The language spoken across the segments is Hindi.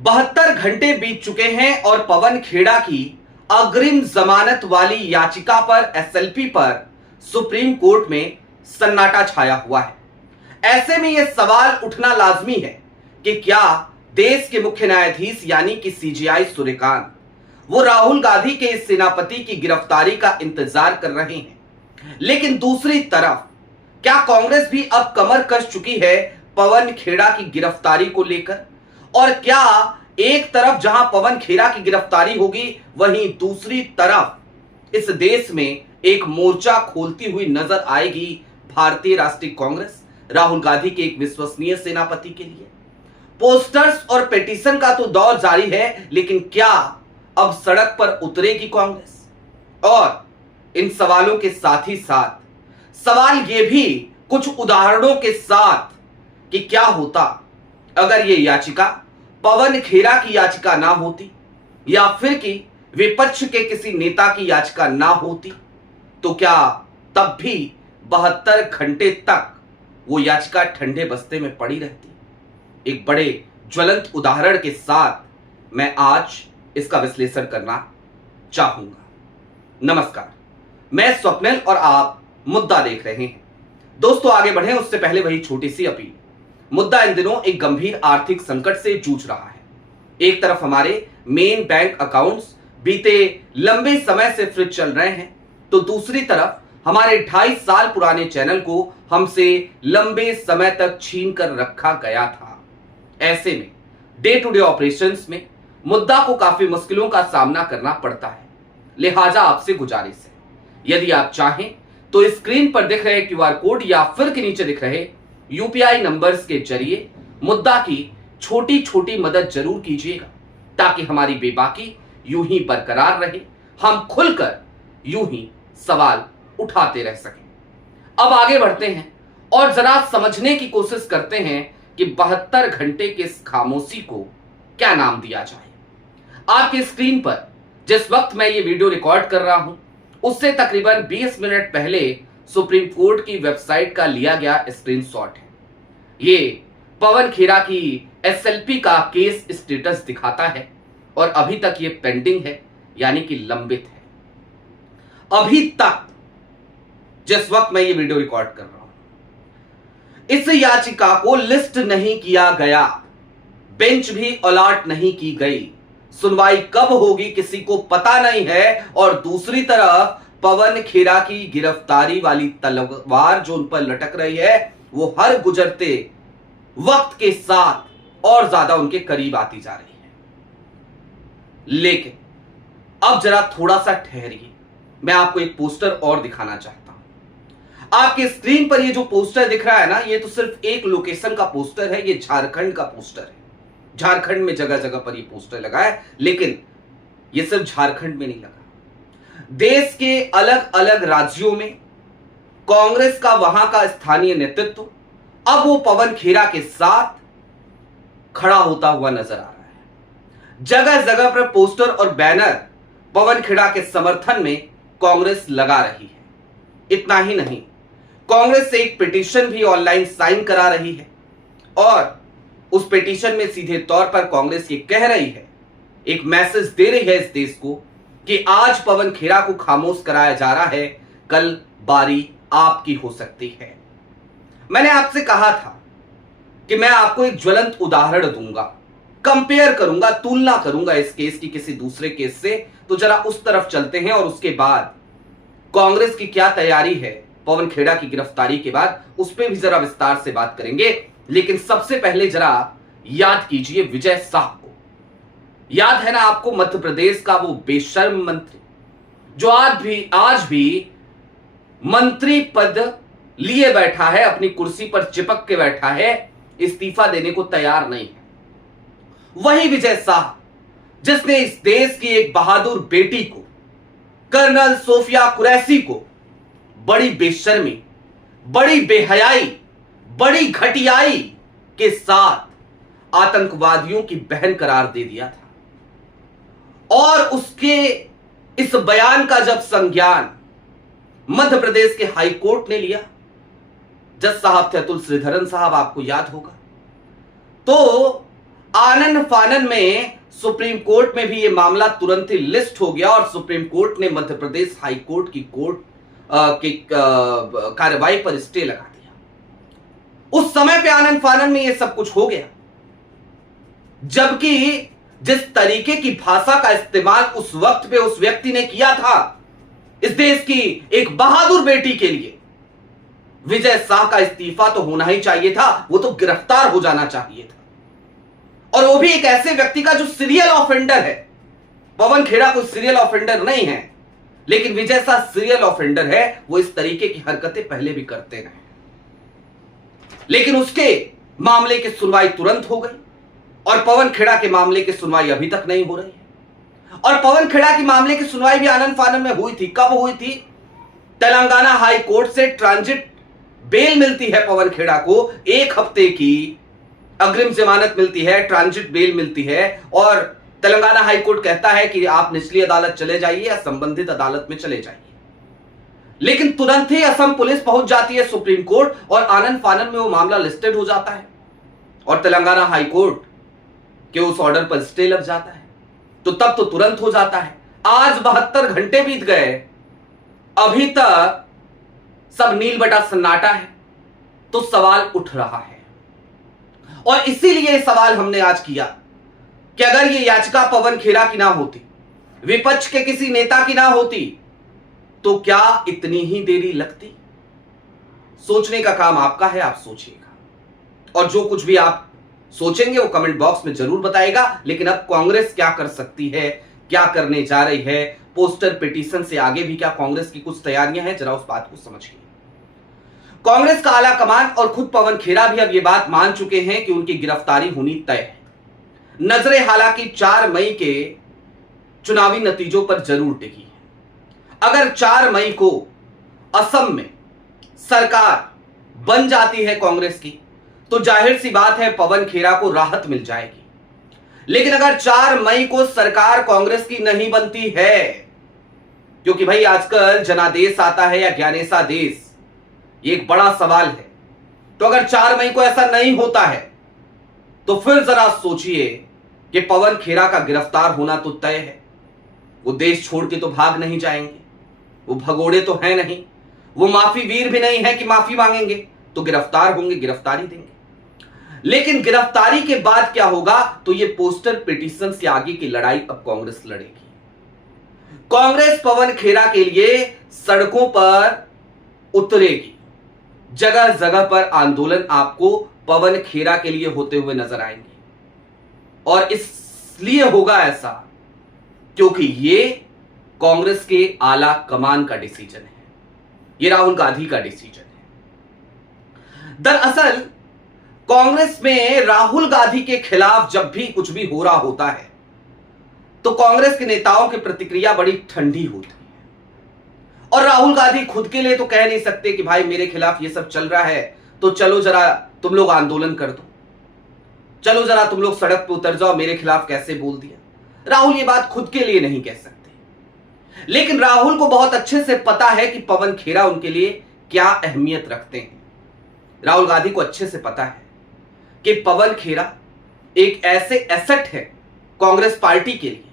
72 घंटे बीत चुके हैं और पवन खेड़ा की अग्रिम जमानत वाली याचिका पर एसएलपी पर सुप्रीम कोर्ट में सन्नाटा छाया हुआ है। ऐसे में यह सवाल उठना लाजमी है कि क्या देश के मुख्य न्यायाधीश यानी कि सीजेआई सूर्यकांत वो राहुल गांधी के इस सेनापति की गिरफ्तारी का इंतजार कर रहे हैं, लेकिन दूसरी तरफ क्या कांग्रेस भी अब कमर कस चुकी है पवन खेड़ा की गिरफ्तारी को लेकर? और क्या एक तरफ जहां पवन खेड़ा की गिरफ्तारी होगी वहीं दूसरी तरफ इस देश में एक मोर्चा खोलती हुई नजर आएगी भारतीय राष्ट्रीय कांग्रेस राहुल गांधी के एक विश्वसनीय सेनापति के लिए? पोस्टर्स और पिटीशन का तो दौर जारी है, लेकिन क्या अब सड़क पर उतरेगी कांग्रेस? और इन सवालों के साथ ही साथ सवाल यह भी कुछ उदाहरणों के साथ कि क्या होता अगर यह याचिका पवन खेड़ा की याचिका ना होती या फिर कि विपक्ष के किसी नेता की याचिका ना होती, तो क्या तब भी 72 घंटे तक वो याचिका ठंडे बस्ते में पड़ी रहती? एक बड़े ज्वलंत उदाहरण के साथ मैं आज इसका विश्लेषण करना चाहूंगा। नमस्कार, मैं स्वप्निल और आप मुद्दा देख रहे हैं। दोस्तों, आगे बढ़ें उससे पहले वही छोटी सी अपील। मुद्दा इन दिनों एक गंभीर आर्थिक संकट से जूझ रहा है। एक तरफ हमारे मेन बैंक अकाउंट्स बीते लंबे समय से फ्रीज चल रहे हैं, तो दूसरी तरफ हमारे 2.5 साल पुराने चैनल को हमसे लंबे समय तक छीन कर रखा गया था। ऐसे में डे टू डे ऑपरेशंस में मुद्दा को काफी मुश्किलों का सामना करना पड़ता है। लिहाजा आपसे गुजारिश है, यदि आप चाहें तो स्क्रीन पर दिख रहे क्यूआर कोड या फिर के नीचे दिख रहे यूपीआई नंबर्स के जरिए मुद्दा की छोटी छोटी मदद जरूर कीजिएगा, ताकि हमारी बेबाकी यूं ही बरकरार रहे, हम खुलकर यूं ही सवाल उठाते रह सकें। अब आगे बढ़ते हैं और जरा समझने की कोशिश करते हैं कि 72 घंटे के इस खामोशी को क्या नाम दिया जाए। आपकी स्क्रीन पर जिस वक्त मैं ये वीडियो रिकॉर्ड कर रहा हूं, उससे तकरीबन 20 मिनट पहले सुप्रीम कोर्ट की वेबसाइट का लिया गया स्क्रीनशॉट है। ये पवन खेड़ा की एसएलपी का केस स्टेटस दिखाता है और अभी तक ये पेंडिंग है, यानी कि लंबित है। अभी तक जिस वक्त मैं ये वीडियो रिकॉर्ड कर रहा हूं, इस याचिका को लिस्ट नहीं किया गया, बेंच भी अलॉट नहीं की गई, सुनवाई कब होगी किसी को पता नहीं है। और दूसरी तरफ पवन खेड़ा की गिरफ्तारी वाली तलवार जो उन पर लटक रही है, वो हर गुजरते वक्त के साथ और ज्यादा उनके करीब आती जा रही है। लेकिन अब जरा थोड़ा सा ठहरिए, मैं आपको एक पोस्टर और दिखाना चाहता हूं। आपके स्क्रीन पर ये जो पोस्टर दिख रहा है ना, ये तो सिर्फ एक लोकेशन का पोस्टर है, ये झारखंड का पोस्टर है। झारखंड में जगह जगह पर ये पोस्टर लगा है, लेकिन ये सिर्फ झारखंड में नहीं लगा। देश के अलग अलग राज्यों में कांग्रेस का वहां का स्थानीय नेतृत्व अब वो पवन खेड़ा के साथ खड़ा होता हुआ नजर आ रहा है। जगह जगह पर पोस्टर और बैनर पवन खेड़ा के समर्थन में कांग्रेस लगा रही है। इतना ही नहीं, कांग्रेस से एक पिटीशन भी ऑनलाइन साइन करा रही है और उस पिटीशन में सीधे तौर पर कांग्रेस ये कह रही है, एक मैसेज दे रही है इस देश को कि आज पवन खेड़ा को खामोश कराया जा रहा है, कल बारी आपकी हो सकती है। मैंने आपसे कहा था कि मैं आपको एक ज्वलंत उदाहरण दूंगा, कंपेयर करूंगा, तुलना करूंगा इस केस की किसी दूसरे केस से। तो जरा उस तरफ चलते हैं और उसके बाद कांग्रेस की क्या तैयारी है पवन खेड़ा की गिरफ्तारी के बाद, उस पर भी जरा विस्तार से बात करेंगे। लेकिन सबसे पहले जरा याद कीजिए विजय शाह को। याद है ना आपको, मध्य प्रदेश का वो बेशर्म मंत्री जो आज भी मंत्री पद लिए बैठा है, अपनी कुर्सी पर चिपक के बैठा है, इस्तीफा देने को तैयार नहीं है। वही विजय शाह जिसने इस देश की एक बहादुर बेटी को, कर्नल सोफिया कुरैशी को, बड़ी बेशर्मी, बड़ी बेहयाई, बड़ी घटियाई के साथ आतंकवादियों की बहन करार दे दिया था। और उसके इस बयान का जब संज्ञान मध्य प्रदेश के हाई कोर्ट ने लिया, जज साहब थे अतुल श्रीधरन साहब, आपको याद होगा, तो आनन फानन में सुप्रीम कोर्ट में भी यह मामला तुरंत ही लिस्ट हो गया और सुप्रीम कोर्ट ने मध्य प्रदेश हाई कोर्ट की कार्रवाई पर स्टे लगा दिया। उस समय पे आनन फानन में यह सब कुछ हो गया, जबकि जिस तरीके की भाषा का इस्तेमाल उस वक्त पे उस व्यक्ति ने किया था इस देश की एक बहादुर बेटी के लिए, विजय शाह का इस्तीफा तो होना ही चाहिए था, वो तो गिरफ्तार हो जाना चाहिए था। और वो भी एक ऐसे व्यक्ति का जो सीरियल ऑफेंडर है। पवन खेड़ा कोई सीरियल ऑफेंडर नहीं है, लेकिन विजय शाह सीरियल ऑफेंडर है। वो इस तरीके की हरकतें पहले भी करते रहे, लेकिन उसके मामले की सुनवाई तुरंत हो गई और पवन खेड़ा के मामले की सुनवाई अभी तक नहीं हो रही है। और पवन खेड़ा के मामले की सुनवाई भी आनन फानन में हुई थी। कब हुई थी? तेलंगाना हाई कोर्ट से ट्रांजिट बेल मिलती है पवन खेड़ा को, 1 हफ्ते की अग्रिम जमानत मिलती है, ट्रांजिट बेल मिलती है और तेलंगाना हाई कोर्ट कहता है कि आप निचली अदालत चले जाइए या संबंधित अदालत में चले जाइए। लेकिन तुरंत ही असम पुलिस पहुंच जाती है सुप्रीम कोर्ट और आनन फानन में वो मामला लिस्टेड हो जाता है और तेलंगाना हाई कोर्ट के उस ऑर्डर पर स्टे लग जाता है। तो तब तो तुरंत हो जाता है। आज 72 घंटे बीत गए, अभी तक सब नील बटा सन्नाटा है। तो सवाल उठ रहा है और इसीलिए सवाल हमने आज किया कि अगर यह याचिका पवन खेड़ा की ना होती, विपक्ष के किसी नेता की ना होती, तो क्या इतनी ही देरी लगती? सोचने का काम आपका है, आप सोचिएगा और जो कुछ भी आप सोचेंगे वो कमेंट बॉक्स में जरूर बताएगा। लेकिन अब कांग्रेस क्या कर सकती है, क्या करने जा रही है, पोस्टर पिटीशन से आगे भी क्या कांग्रेस की कुछ तैयारियां हैं, जरा उस बात को समझिए। कांग्रेस का आला कमान और खुद पवन खेड़ा भी अब ये बात मान चुके हैं कि उनकी गिरफ्तारी होनी तय है। नजरें हालांकि 4 मई के चुनावी नतीजों पर जरूर टिकी है। अगर 4 मई को असम में सरकार बन जाती है कांग्रेस की, तो जाहिर सी बात है पवन खेड़ा को राहत मिल जाएगी। लेकिन अगर 4 मई को सरकार कांग्रेस की नहीं बनती है, क्योंकि भाई आजकल जनादेश आता है या ज्ञानेशादेश, ये एक बड़ा सवाल है। तो अगर 4 मई को ऐसा नहीं होता है तो फिर जरा सोचिए कि पवन खेड़ा का गिरफ्तार होना तो तय है। वो देश छोड़ के तो भाग नहीं जाएंगे, वो भगोड़े तो हैं नहीं, वो माफी वीर भी नहीं है कि माफी मांगेंगे, तो गिरफ्तार होंगे, गिरफ्तारी देंगे। लेकिन गिरफ्तारी के बाद क्या होगा? तो ये पोस्टर पिटीशन से आगे की लड़ाई अब कांग्रेस लड़ेगी। कांग्रेस पवन खेड़ा के लिए सड़कों पर उतरेगी, जगह जगह पर आंदोलन आपको पवन खेड़ा के लिए होते हुए नजर आएंगे। और इसलिए होगा ऐसा क्योंकि ये कांग्रेस के आला कमान का डिसीजन है, ये राहुल गांधी का डिसीजन है। दरअसल कांग्रेस में राहुल गांधी के खिलाफ जब भी कुछ भी हो रहा होता है तो कांग्रेस के नेताओं की प्रतिक्रिया बड़ी ठंडी होती है। और राहुल गांधी खुद के लिए तो कह नहीं सकते कि भाई मेरे खिलाफ ये सब चल रहा है तो चलो जरा तुम लोग आंदोलन कर दो, चलो जरा तुम लोग सड़क पे उतर जाओ, मेरे खिलाफ कैसे बोल दिया। राहुल ये बात खुद के लिए नहीं कह सकते, लेकिन राहुल को बहुत अच्छे से पता है कि पवन खेड़ा उनके लिए क्या अहमियत रखते हैं। राहुल गांधी को अच्छे से पता है कि पवन खेड़ा एक ऐसे एसेट है कांग्रेस पार्टी के लिए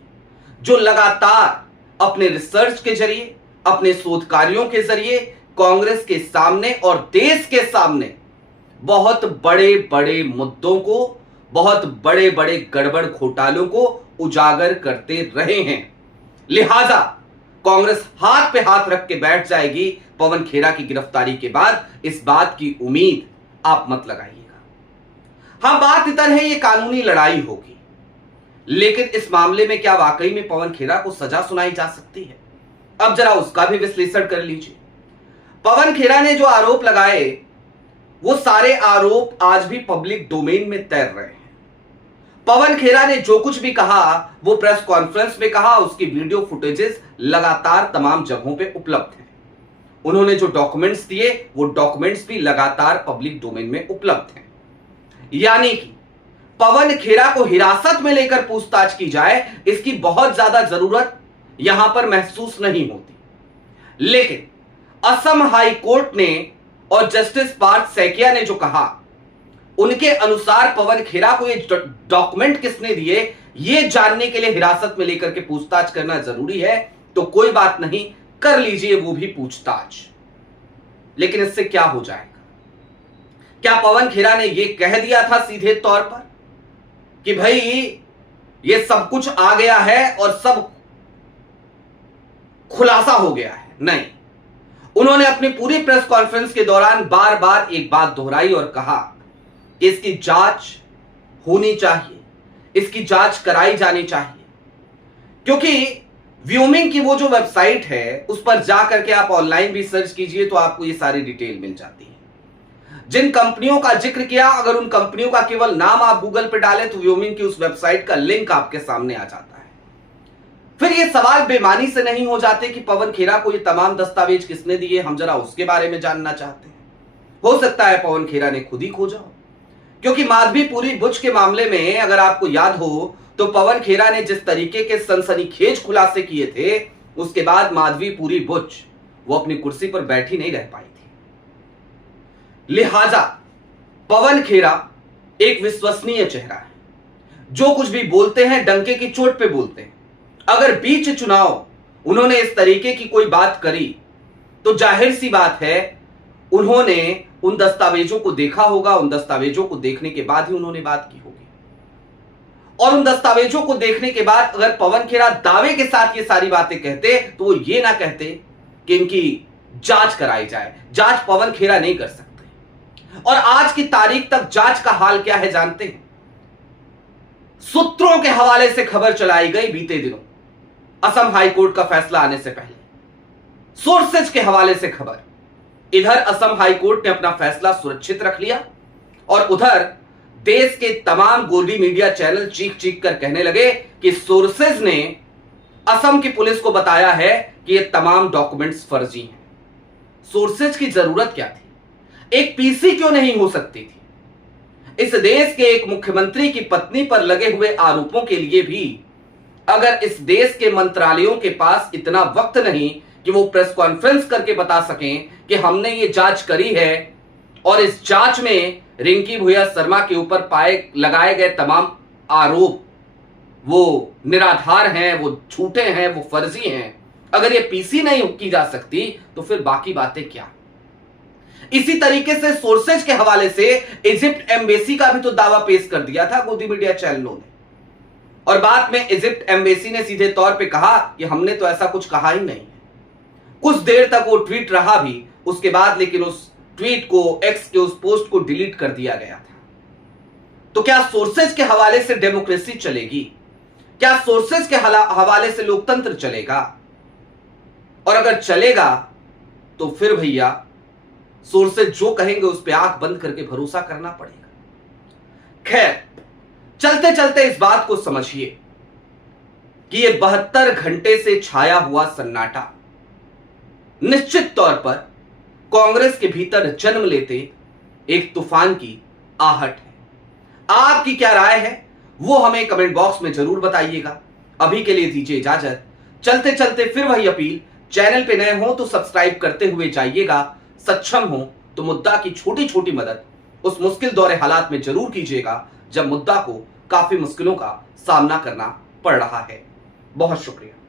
जो लगातार अपने रिसर्च के जरिए, अपने शोध कार्यों के जरिए कांग्रेस के सामने और देश के सामने बहुत बड़े बड़े मुद्दों को, बहुत बड़े बड़े गड़बड़ घोटालों को उजागर करते रहे हैं। लिहाजा कांग्रेस हाथ पे हाथ रख के बैठ जाएगी पवन खेड़ा की गिरफ्तारी के बाद, इस बात की उम्मीद आप मत लगाइएगा। हां, बात इधर है ये कानूनी लड़ाई होगी, लेकिन इस मामले में क्या वाकई में पवन खेड़ा को सजा सुनाई जा सकती है? अब जरा उसका भी विश्लेषण कर लीजिए। पवन खेड़ा ने जो आरोप लगाए वो सारे आरोप आज भी पब्लिक डोमेन में तैर रहे हैं। पवन खेड़ा ने जो कुछ भी कहा वो प्रेस कॉन्फ्रेंस में कहा, उसकी वीडियो फुटेजेस लगातार तमाम जगहों पे उपलब्ध हैं। उन्होंने जो डॉक्यूमेंट्स दिए वो डॉक्यूमेंट्स भी लगातार पब्लिक डोमेन में उपलब्ध हैं। यानी कि पवन खेड़ा को हिरासत में लेकर पूछताछ की जाए, इसकी बहुत ज्यादा जरूरत यहां पर महसूस नहीं होती। लेकिन असम हाई कोर्ट ने और जस्टिस पार्थ सैकिया ने जो कहा उनके अनुसार पवन खेरा को ये डॉक्यूमेंट किसने दिए, ये जानने के लिए हिरासत में लेकर के पूछताछ करना जरूरी है। तो कोई बात नहीं, कर लीजिए वो भी पूछताछ। लेकिन इससे क्या हो जाएगा? क्या पवन खेरा ने ये कह दिया था सीधे तौर पर कि भाई ये सब कुछ आ गया है और सब खुलासा हो गया है? नहीं, उन्होंने अपनी पूरी प्रेस कॉन्फ्रेंस के दौरान बार बार एक बात दोहराई और कहा कि इसकी जांच होनी चाहिए, इसकी जांच कराई जानी चाहिए। क्योंकि व्यूमिंग की वो जो वेबसाइट है उस पर जाकर के आप ऑनलाइन भी सर्च कीजिए तो आपको ये सारी डिटेल मिल जाती है। जिन कंपनियों का जिक्र किया, अगर उन कंपनियों का केवल नाम आप गूगल पे डालें तो व्यूमिंग की उस वेबसाइट का लिंक आपके सामने आ जाता है। फिर ये सवाल बेमानी से नहीं हो जाते कि पवन खेरा को ये तमाम दस्तावेज किसने दिए, हम जरा उसके बारे में जानना चाहते हैं। हो सकता है पवन खेरा ने खुद ही खोजा हो, क्योंकि माधवीपुरी बुच के मामले में अगर आपको याद हो तो पवन खेरा ने जिस तरीके के सनसनीखेज खुलासे किए थे, उसके बाद माधवीपुरी बुच वो अपनी कुर्सी पर बैठी नहीं रह पाई थी। लिहाजा पवन खेरा एक विश्वसनीय चेहरा है, जो कुछ भी बोलते हैं डंके की चोट पे बोलते हैं। अगर बीच चुनाव उन्होंने इस तरीके की कोई बात करी तो जाहिर सी बात है उन्होंने उन दस्तावेजों को देखा होगा, उन दस्तावेजों को देखने के बाद ही उन्होंने बात की होगी। और उन दस्तावेजों को देखने के बाद अगर पवन खेरा दावे के साथ ये सारी बातें कहते तो वो ये ना कहते कि इनकी जांच कराई जाए। जांच पवन खेरा नहीं कर सकते। और आज की तारीख तक जांच का हाल क्या है जानते हैं? सूत्रों के हवाले से खबर चलाई गई बीते दिनों, असम हाईकोर्ट का फैसला आने से पहले सोर्सेज के हवाले से खबर। इधर असम हाईकोर्ट ने अपना फैसला सुरक्षित रख लिया और उधर देश के तमाम गोदी मीडिया चैनल चीख चीख कर कहने लगे कि सोर्सेज ने असम की पुलिस को बताया है कि ये तमाम डॉक्यूमेंट्स फर्जी हैं। सोर्सेज की जरूरत क्या थी? एक पीसी क्यों नहीं हो सकती थी? इस देश के एक मुख्यमंत्री की पत्नी पर लगे हुए आरोपों के लिए भी अगर इस देश के मंत्रालयों के पास इतना वक्त नहीं कि वो प्रेस कॉन्फ्रेंस करके बता सकें कि हमने ये जांच करी है और इस जांच में रिंकी भुया शर्मा के ऊपर लगाए गए तमाम आरोप वो निराधार हैं, वो झूठे हैं, वो फर्जी हैं, अगर ये पीसी नहीं की जा सकती तो फिर बाकी बातें क्या? इसी तरीके से सोर्सेज के हवाले से इजिप्ट एम्बेसी का भी तो दावा पेश कर दिया था गोदी मीडिया चैनलों ने, और बाद में इजिप्ट एम्बेसी ने सीधे तौर पे कहा कि हमने तो ऐसा कुछ कहा ही नहीं है। कुछ देर तक वो ट्वीट रहा भी, उसके बाद लेकिन उस ट्वीट को, एक्स के उस पोस्ट को डिलीट कर दिया गया था। तो क्या सोर्सेज के हवाले से डेमोक्रेसी चलेगी? क्या सोर्सेज के हवाले से लोकतंत्र चलेगा? और अगर चलेगा तो फिर भैया सोर्सेज जो कहेंगे उस पर आंख बंद करके भरोसा करना पड़ेगा। खैर, चलते चलते इस बात को समझिए कि ये 72 घंटे से छाया हुआ सन्नाटा निश्चित तौर पर कांग्रेस के भीतर जन्म लेते एक तूफान की आहट है। आपकी क्या राय है वो हमें कमेंट बॉक्स में जरूर बताइएगा। अभी के लिए दीजिए इजाजत। चलते चलते फिर वही अपील, चैनल पे नए हो तो सब्सक्राइब करते हुए जाइएगा। सक्षम हो तो मुद्दा की छोटी छोटी मदद उस मुश्किल दौरे हालात में जरूर कीजिएगा जब मुद्दा को काफी मुश्किलों का सामना करना पड़ रहा है। बहुत शुक्रिया।